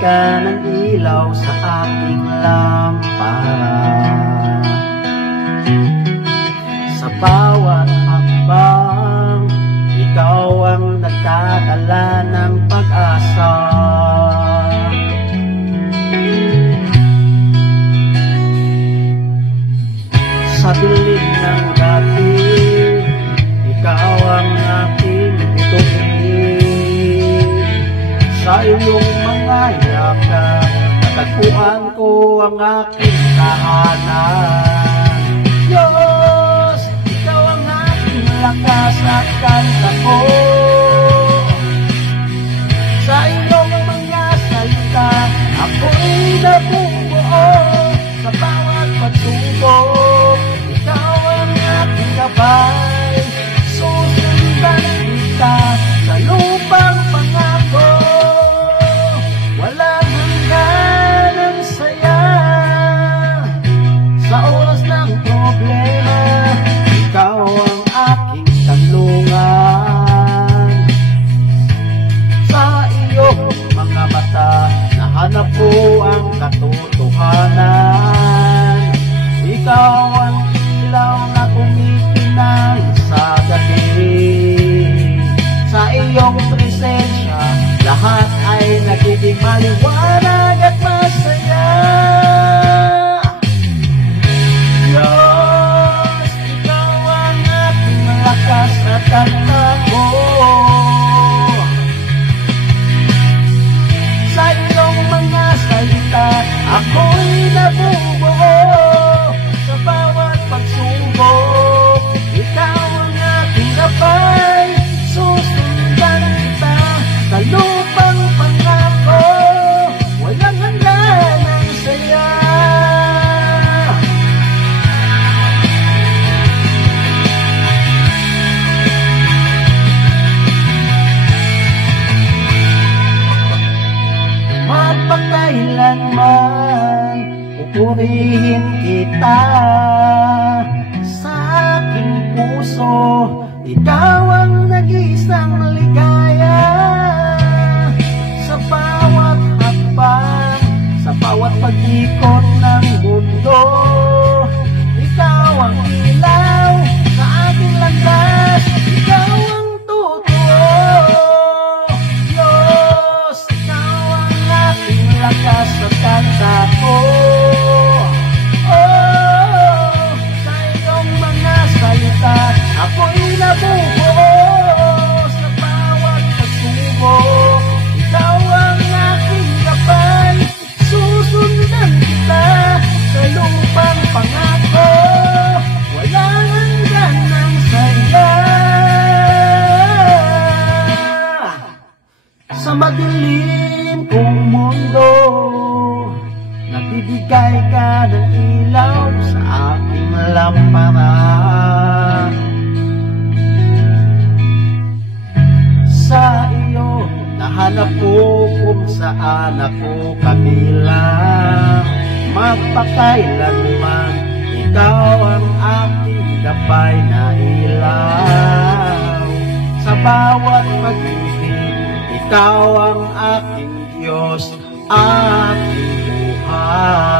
ka ng ilaw sa aking lampara. Sa bawat hakbang, ikaw ang nagdadala ng pag-asa. Sa dilim ng gabi, ikaw ang aking bituin. Sa iyong mga yakap, natagpuan ko ang aking tahanan. Diyos, ikaw ang aking lakas at kanta ko. Sa iyong mga salita, ako'y nabubuo. Sa bawat pagsubok, ikaw ang aking gabay. Susundan kita sa lupang pangako. Walang hanggan ang saya. Sa oras ng problema, ikaw ang aking kanlungan. Sa iyong mga mata, nahanap ko ang katotohanan. Ikaw ang ilaw na kumikinang sa gabi. Sa iyong presensya, lahat ay nagiging maliwanag at masaya. Diyos, ikaw ang aking lakas at kanta ko. Sa iyong mga salita, ako'y nabubuo. Sa bawat pagsubok, ikaw ang aking gabay. Susundan kita sa lupang pangako. Walang hanggan ang saya. Mapagkailanman pupurihin kita. Sa aking puso, ikaw ang nag-iisang ligaya. Sa bawat hakbang, sa bawat pag-ikot ng mundo, ikaw ang ilaw sa aking landas. Ikaw ang totoo. Diyos, ikaw ang aking lakas at kanta ko. Oh, sa iyong mga salita, ako'y nabubuo. Sa bawat pagsubok, ikaw ang aking gabay. Susundan kita sa lupang pangako. Walang hanggan ang saya. Sa madilim kong mundo, nagbibigay ka ng ilaw sa aking lampara. Sa iyo, nahanap ko kung saan ako kabilang. Magpakailanman, ikaw ang aking gabay na ilaw. Sa bawat pag-ibig, ikaw ang aking Diyos, aking buhay.